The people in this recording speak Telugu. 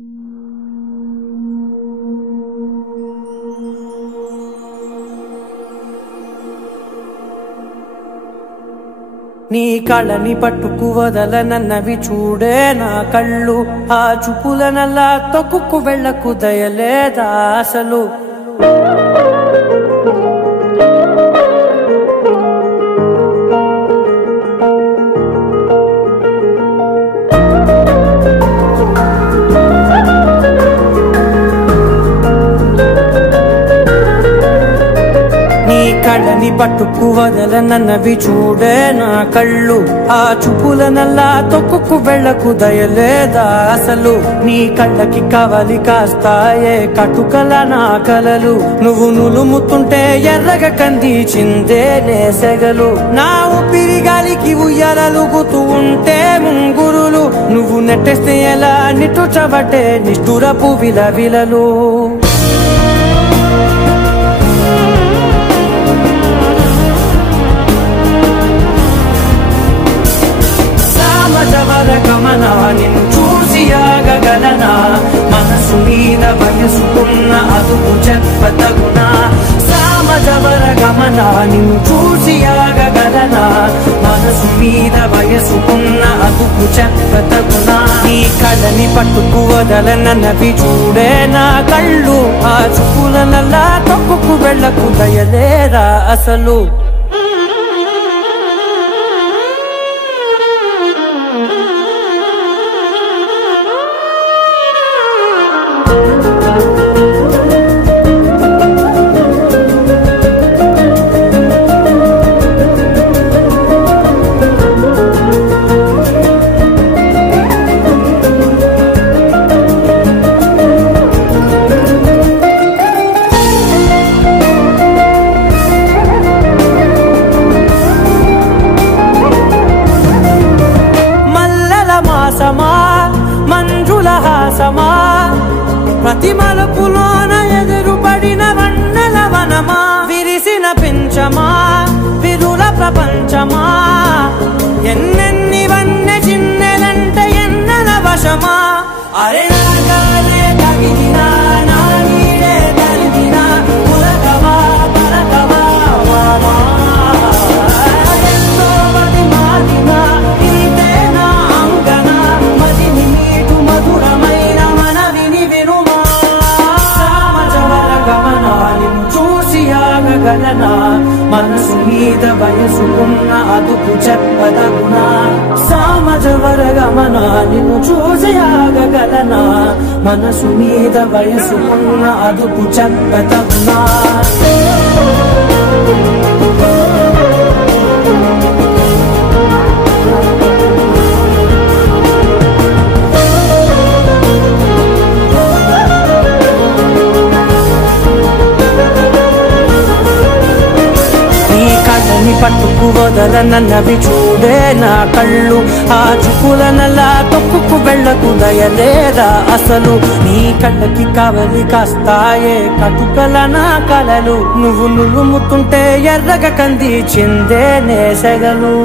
నీ కళ్ళని పట్టుకు వదలనన్నవి చూడే నా కళ్ళు, ఆ చూపులనల్లా తొక్కుకు వెళ్ళకు దయలేదా అసలు. కళ్ళని పట్టుకు వదలనన్నవి చూడే నా కళ్ళు, ఆ చూపులనల్లా తొక్కుకు వెళ్ళకు దయలేదా అసలు. నీ కళ్ళకి కవలి కాస్తాయే కటుకల నా కలలు, నువ్వు నులుముతుంటే ఎర్రగ కందిచిందే నేసెగలు. నా ఊపిరి గాలికి ఉయ్యాలలుగుతూ ఉంటే ముంగురులు, నువ్వు నెట్టేస్తే ఎలా నిట్టుచబట్టే నిష్ఠురపు విలవిలలు. గమనా నిన్ను చూసి ఆగగలనా, మనసు మీద వయసుకున్న అదుపు చెప్పతగునా. సామజవర గమనా నిన్ను చూసి ఆగగలనా, మనసు మీద వయసుకున్న అదుపు చెప్పతగునా. నీ కళ్ళని పట్టుకు వదలనన్నవి చూడే నా కళ్ళు, ఆ చూపులనల్లా తొక్కుకు వెళ్ళకు దయలేరా అసలు. మంజుల హాసమా ప్రతి మలుపులోన ఎదురుపడిన వన్నెల వనమా, విరిసిన పించమా విరుల ప్రపంచమా, ఎన్నెన్ని వన్నె చిన్నెలంటే ఎన్నెల వశమా. అరే నాగాలే తగిలినా నా నీడే తరిమినా ఉలకవా పలకవా వామా, ఎంతో మది మాదినా ఇంతే నా అంగన, మదిని నీటు మధురమైన మనవిని వినుమా. సామజవర గమనా నిన్ను చూసి ఆగగలనా, మనసు మీద వయసుకున్న అదుపు చెప్పదగునా. సామజవర గమనా నిన్ను చూసి ఆగగలనా, మనసు మీద వయసుకున్న అదుపు చెప్పదగునా. పట్టుకు వదలనన్నవి చూడే నా కళ్ళు, ఆ చూపులనల్లా తొక్కుకు వెళ్ళకు దయలేదా అసలు. నీ కళ్ళకి కవలి కాస్తాయే కటుకల నా కలలు, నువ్వు నులుముతుంటే ఎర్రగ కందిచిందే నేసెగలు.